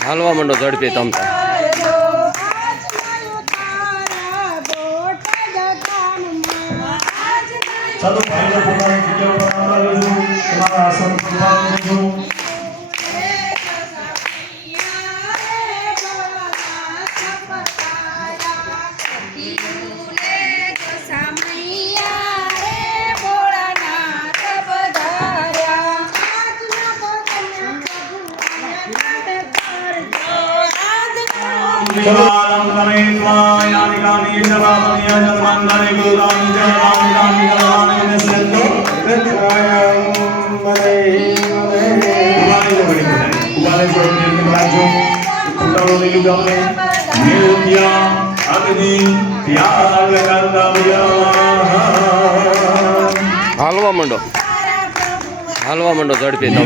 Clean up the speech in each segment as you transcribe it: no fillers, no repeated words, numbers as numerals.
હાલવા માંડો ઝડપી તમ ચાલો ભાઈઓ પોતાની જગ્યા પર આવજો તમારા આસન પર આવજો હાલવા માંડો ઝડપી તમ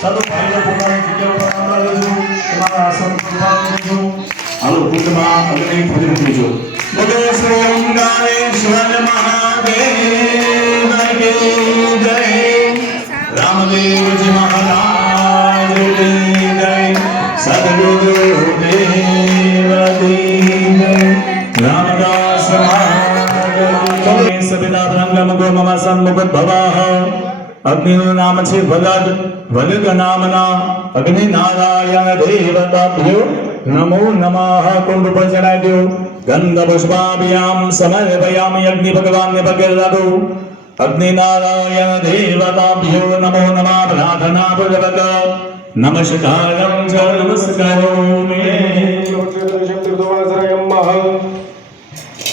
ચાલો ભાઈઓ પોતાની જગ્યા પર આવજો તમારા આસન પર આવજો હાલો કુંડમાં અગ્નિ ભરી મૂકજો બોલો શ્રી ઓમકારેશ્વર મહાદેવ કી જય રામદેવજી મહારાજ કી જય સદગુરુ દેવ કી જય રામદાસ મહારાજ સબિતા રંગમ ગો મમ સન્મુખ ભવાહ અગ્નિનું નામ છે વલદ વલદ નામના અગ્નિ નારાયણ દેવતાભ્યો નમો નમઃ કુંડ પર ચડાવી દો ગંધ પુષ્પાભ્યામ સમર્પયામિ અગ્નિ ભગવાનને પગે લાગો અગ્નિ નારાયણ દેવતાભ્યો નમો નમઃ પ્રાર્થના પૂર્વક નમસ્કારમ ચ નમસ્કારોમિ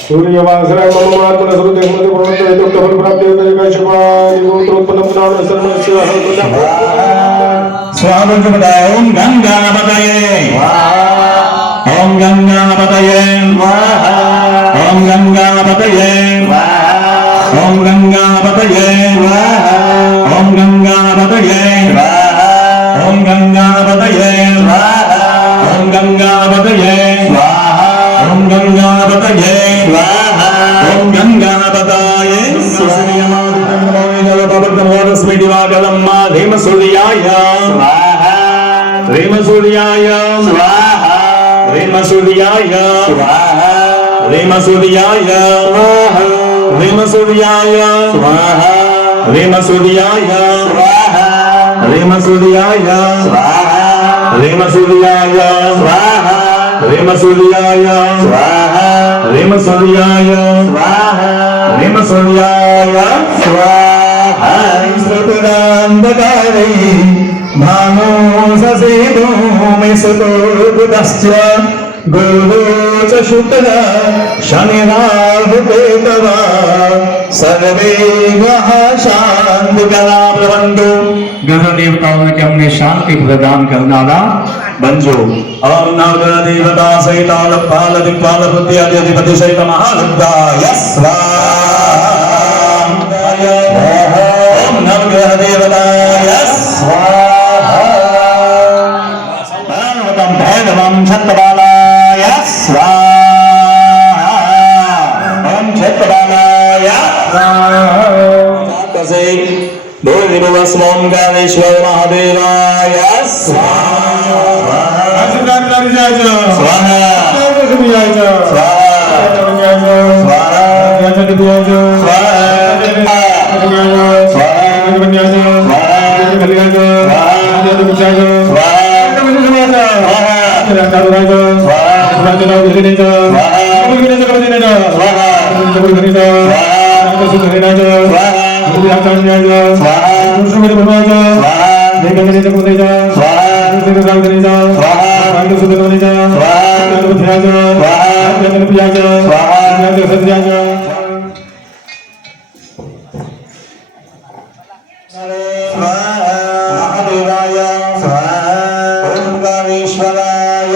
सूर्यवासराय मम श्रुते मते भवते युक्त फल प्राप्ति करिका शिवाय गोत्रोत्पन्न पुराण सर्वस्य स्वागत बताए ओम गंगापतये ओम गंगापतये ओम गंगापतये ओम गंगापतये ओम गंगापतये ओम गंगापतये ओम गंगापतये ओम गंगापतये ओम गंगापताय स्वाहा ह्रीम सूर्याय स्वाहा ह्रीम सूर्याय स्वाहा ह्रीम सूर्याय स्वाहा ह्रीम सूर्याय स्वाहा ह्रीम सूर्याय स्वाहा ह्रीम सूर्याय स्वाहा ह्रीम सूर्याय स्वाहा ह्रीम सूर्याय स्वाहा ह्रीम सूर्याय स्वाहा ह्रीम सूर्याय स्वाहा ह्रीम सूर्याय स्वाहा श्रुतुरान्धकारे भानो ससेदो मे सुतो बुधश्च गुरो च शुक्र शनिराहु केतवा सर्वे ग्रह शांति कला प्रबंधो ग्रह देवताओं के हमने शांति प्रदान करना बंजो ओम नवग्रह देवता सहित पाल दिक्पाल बुद्धि आदि अधिपति सहित महालुद्धाय स्वाहा ओम नवग्रह देवताय स्वाहा भगवतं भैरवं छत्रबालाय स्वाहा ओम छत्रबालाय स्वाहा ओंकारेश्वर महादेवाय स्वाहा स्वाहा महादेवाय ओंकारेश्वराय